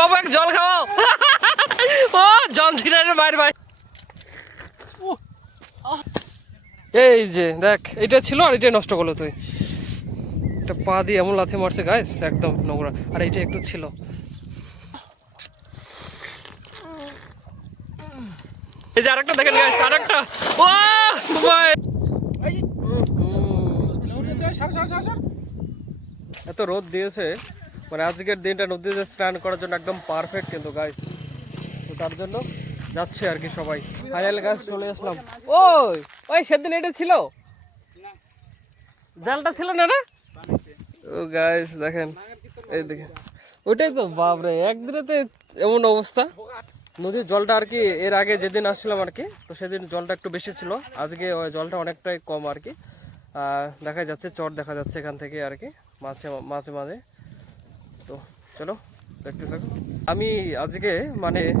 বাবু এক জল খাও ও জন সিনারের মায়ের ভাই এই যে দেখ এটা ছিল আর এটা নষ্ট করল তুই এটা পা দিয়ে এমন লাথি মারছে গাইস একদম নোংরা আর এইটা একটু ছিল এই যে আরেকটা দেখেন গাইস আরেকটা ও ভাই এত রোদ দিয়েছে মানে আজকের দিনটা নদীতে স্নান করার জন্য একদম পারফেক্ট কিন্তু গাইস তো তার জন্য যাচ্ছে আর কি সবাই। ফাইনাল গাছ চলে আসলাম। ওই ওই সেদিন এটা ছিল? জালটা ছিল না না? ও গাইস দেখেন। এই দেখেন। ওইটাই তো, বাপরে, একদিনে তো এমন অবস্থা। নদীর জলটা আর কি, এর আগে যেদিন আসছিলাম আর কি, তো সেদিন জলটা একটু বেশি ছিল। আজকে ওই জলটা অনেকটাই কম আর কি। দেখা যাচ্ছে, চর দেখা যাচ্ছে এখান থেকে আর কি, মাঝে মাঝে মাঝে। চলো, দেখতে থাকো। আমি আজকে মানে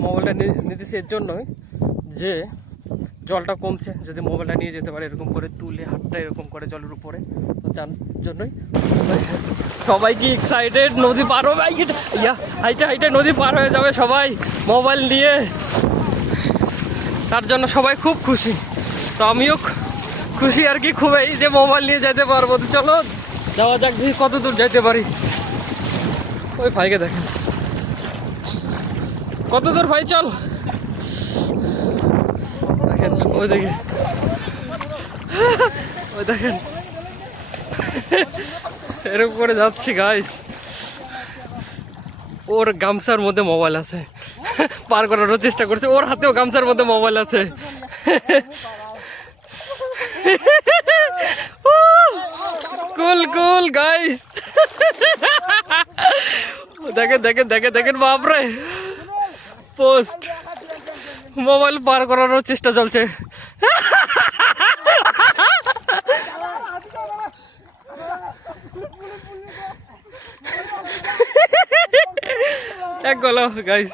মোবাইলটা নি- নিতেছি এর জন্যই যে, জলটা কমছে, যদি মোবাইলটা নিয়ে যেতে পারে, এরকম করে তুলে, হাতটা এরকম করে জলের উপরে, তো জন্যই। সবাই কি এক্সাইটেড নদী পার হবে ইয়া, হাইটে হাইটে নদী পার হয়ে যাবে সবাই মোবাইল নিয়ে। তার জন্য সবাই খুব খুশি। তো আমিও খুশি আর কি খুবই যে মোবাইল নিয়ে যেতে পারব। তো চলো, যাওয়া যাক কত দূর যাইতে পারি। ওই ভাইকে দেখেন। কত দূর ভাই, চল। দেখেন, ওই দেখে ওই দেখেন। এরকম করে যাচ্ছি গাইস ওর গামছার মধ্যে মোবাইল আছে। পার করারও চেষ্টা করছে। ওর হাতেও গামছার মধ্যে মোবাইল আছে। কুল কুল গাইস দেখেন দেখেন দেখেন দেখেন, বাপরে পোস্ট মোবাইল পার করানোর চেষ্টা চলছে এক গলো গাইস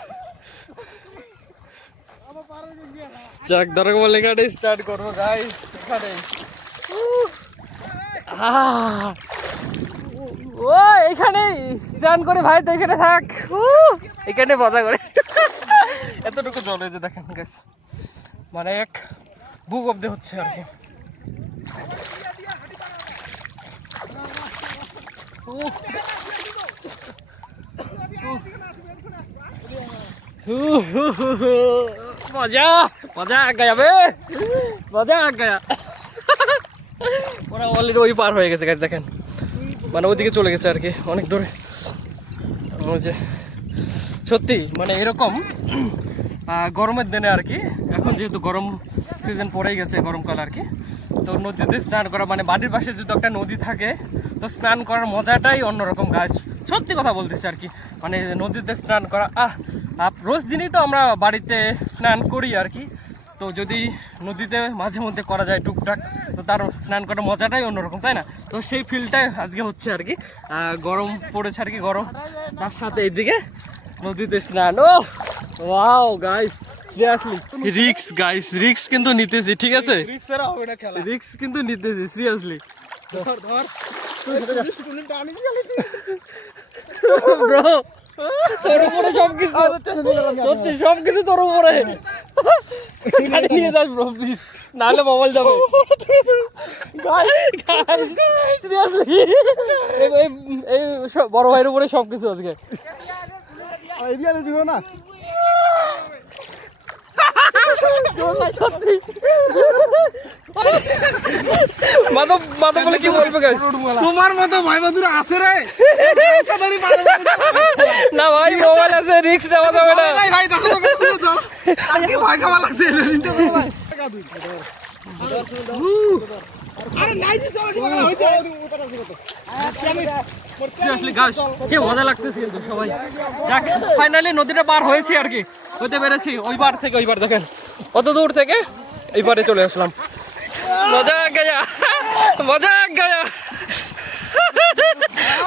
যাক ধরো বলে গাড়ি স্টার্ট করব গাইস এখানে। আহ। ও, এখানে স্নান করে ভাই, তো এখানে থাক। এখানে মজা করে। এতটুকু জল হয়েছে দেখেন গাছ মানে এক বুক অব্দি হচ্ছে আর কি। মজা মজা আ গয়া বে। মজা আ গয়া ওরা অলরেডি ওই পার হয়ে গেছে গাছ দেখেন। মানে ওইদিকে চলে গেছে আর কি অনেক দূরে। যে সত্যি মানে এরকম গরমের দিনে আর কি এখন যেহেতু গরম সিজন পড়েই গেছে গরমকাল আর কি তো নদীতে স্নান করা মানে বাড়ির পাশে যদি একটা নদী থাকে তো স্নান করার মজাটাই অন্যরকম গাছ। সত্যি কথা বলতেছি আর কি মানে নদীতে স্নান করা আহ, রোজ দিনই তো আমরা বাড়িতে স্নান করি আর কি তো যদি নদীতে মাঝে মধ্যে করা যায় টুকটাক তো তার স্নান করার মজাটাই অন্যরকম তাই না? তো সেই ফিলটাই আজকে হচ্ছে আর কি। গরম পড়েছে আর কি গরম। তার সাথে এইদিকে নদীতে স্নান। ও wow guys seriously risks guys risks কিন্তু নিতেছি ঠিক আছে? রিক্সের হবে না খেলা। রিক্স কিন্তু নিতেছি সিরিয়াসলি ধর ধর। ব্রো তোর উপরে সব কিছু সত্যি সব কিছু তোর উপরে। গাড়ি নিয়ে যাস ব্রো প্লিজ নাহলে মোবাইল যাবে। এই বড় ভাইয়ের উপরে সব কিছু আজকে না? সত্যি। মাধব মাধব বলে কি বলবে গাইস তোমার মতো ভাই বন্ধুরা আছে রে। না ভাই মোবাইল আছে। রিস্ক নেওয়া যাবে না। ভাই ভাই দেখো তো আজকে ভয় খাওয়া লাগছে? আরে নাই দিতে হইতে সিরিয়াসলি গাইস কি মজা লাগতেছে কিন্তু সবাই। যাক ফাইনালি নদীটা পার হয়েছে আর কি। হতে পেরেছি ওই বার থেকে ওই বার দেখেন। অত দূর থেকে? এই চলে আসলাম। মজা গয়া মজা গয়া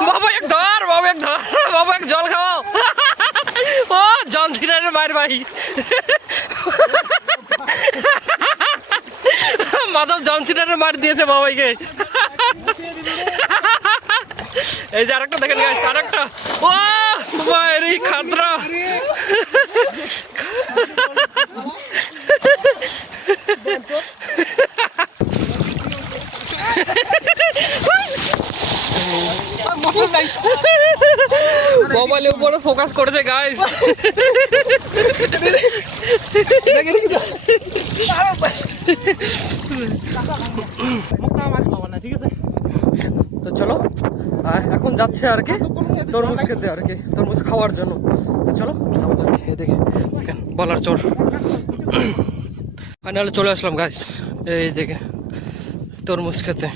বাবা এক ধর, বাবা এক ধর, বাবা এক জল খাও। ও, জন সিনারের ভাই। মাধব জন সিনারের মার দিয়েছে বাবাইকে। এই যে আরেকটা দেখেন গাইস আরেকটা। ও বাইরে খাতরা। মোবাইলের উপরে ফোকাস করেছে গাইস তো চলো এখন যাচ্ছে আর কি, তরমুজ খেতে আর কি, তরমুজ খাওয়ার জন্য। তো চলো যাক এদিকে দেখেন, বলার চোর। ফাইনালে চলে আসলাম গাছ এই দিকে তরমুজ খেতে।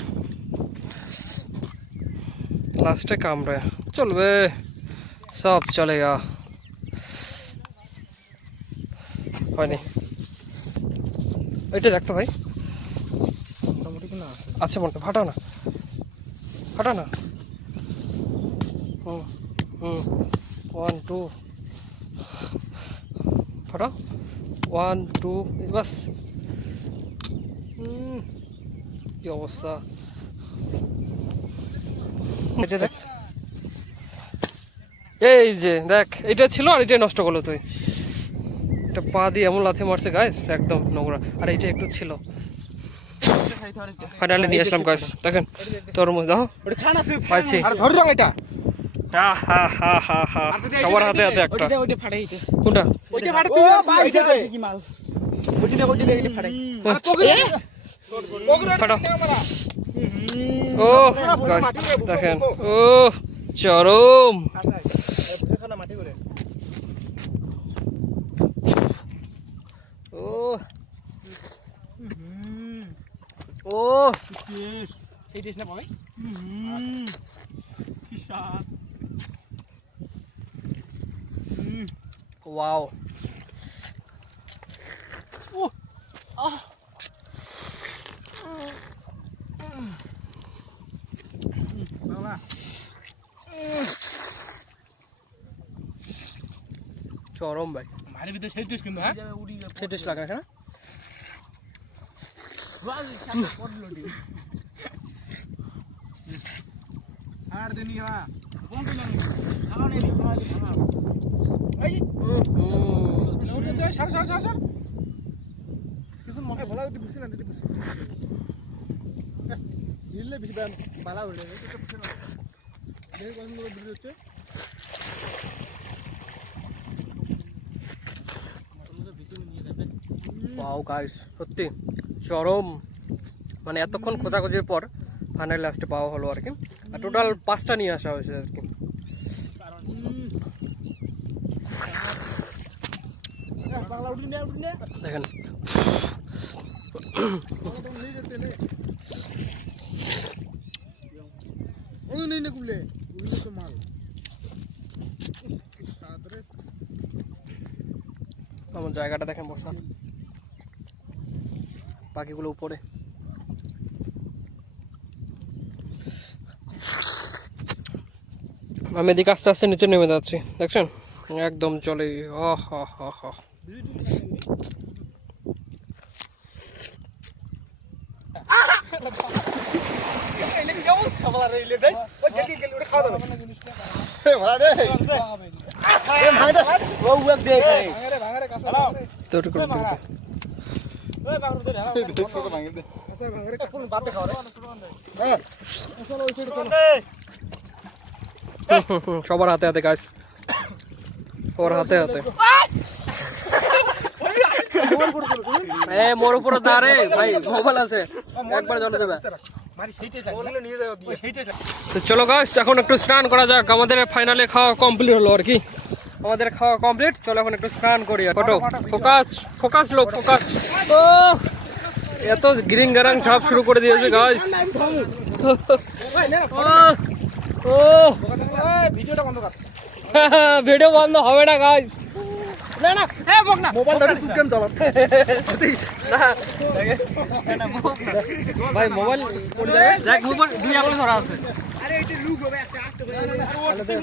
লাস্টে কামড়ে। চলবে। সব চলেগা হয়নি। ওইটা দেখতো ভাই। মোটামুটি কিনা আছে মনটা ফাটা না। ফাটা না। হুম হুম। ওয়ান টু ফাটাও। ওয়ান টু বাস। কি অবস্থা? এটা দেখ। এই যে দেখ। এটা ছিল আর এটা নষ্ট করল তুই। এটা পা দিয়ে এমন লাথি মারছে গাইস একদম নোংরা। আর এইটা একটু ছিল। ফাইনালি নিয়ে আসলাম গাইস দেখেন তরমুজ দেখো। ওটা পাইছি। আর ধরে রং এটা। হা হা হা হা হা। সবার হাতে হাতে একটা। কোনটা? ফাটাও। ও দেখেন। ও চরম। ও ও এই দিস না ভাই হুম কি স্বাদ চরম ভাই মারি ভিতরে সেই টেস্ট কিন্তু হ্যাঁ সে টেস্ট লাগে না আর দেনি গা কোন দিন আর নেই আর এই হুম ওটা যায় সার সার সার সার কিছু মনে ভালো দিতে বুঝি না দিতে বুঝি দিলে বেশি বালা হলে এটা দেখি কোন দিকে হচ্ছে ওয়াও গাইস সত্যি, চরম মানে এতক্ষণ খোঁজাখুঁজির পর ফাইনাল লাস্টে পাওয়া হলো আর কি। আর টোটাল পাঁচটা নিয়ে আসা হয়েছে আর কি। দেখেন। আমার জায়গাটা দেখেন বসার পাখিগুলো উপরে। আমি এদিকে আস্তে আস্তে নিচে নেমে যাচ্ছি দেখছেন? একদম চলে হ হ হ। হ তো ওটা করে সবার হাতে হাতে গাছ সবার হাতে হাতে। মোর উপরে দাঁড়ে। ভাই, মোবাইল আছে। একবার জলে দেবে। চলো গাছ এখন একটু স্নান করা যাক। আমাদের ফাইনালে খাওয়া কমপ্লিট হলো আর কি। আমাদের খাওয়া কমপ্লিট চলো এখন একটু স্নান করি ফটো। ফোকাস ফোকাস লোক ফোকাস। ও এত গ্রিন গারাং ছাপ শুরু করে দিয়েছে গাছ ও ভিডিওটা বন্ধ কর। ভিডিও বন্ধ হবে না গাছ না না এ বক না। মোবাইল ধরে সুকেম চালাত ভাই মোবাইল পড়ে যাবে দেখ মোবাইল দুই আঙুলে ধরা আছে।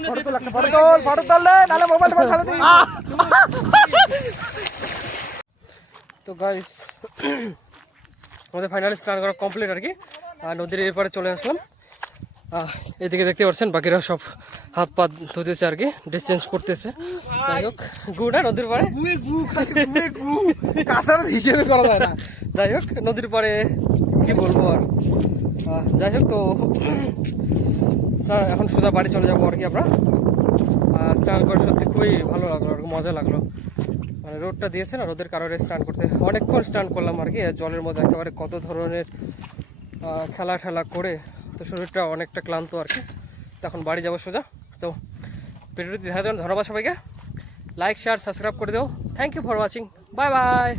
ফটো তো লাগবে ফটো। তোল ফটো তোল নালে মোবাইল ফটো ফেলে দিই তো গাইস আমাদের ফাইনালি স্নান করা কমপ্লিট আর কি। আর নদীর এরপরে চলে আসলাম। এদিকে দেখতে পাচ্ছেন বাকিরা সব হাত পা ধুতেছে আর কি চেঞ্জ করতেছে। যাই হোক গুড়া নদীর পাড়ে। হিসেবে করা যায় না। যাই হোক নদীর পাড়ে কি বলব আর। যাই হোক তো এখন সোজা বাড়ি চলে যাব আর কি আমরা। স্নান করে সত্যি খুবই ভালো লাগল আর মজা লাগল। মানে রোদটা দিয়েছে না রোদের কারণে স্নান করতে অনেকক্ষণ স্নান করলাম আর কি জলের মধ্যে একেবারে কত ধরনের খেলা ঠেলা করে তো শরীরটা অনেকটা ক্লান্ত আর কি। তখন বাড়ি যাব সোজা। তো ভিডিওটি দেখার ধন্যবাদ সবাইকে। লাইক শেয়ার সাবস্ক্রাইব করে দেও। Thank you for watching bye bye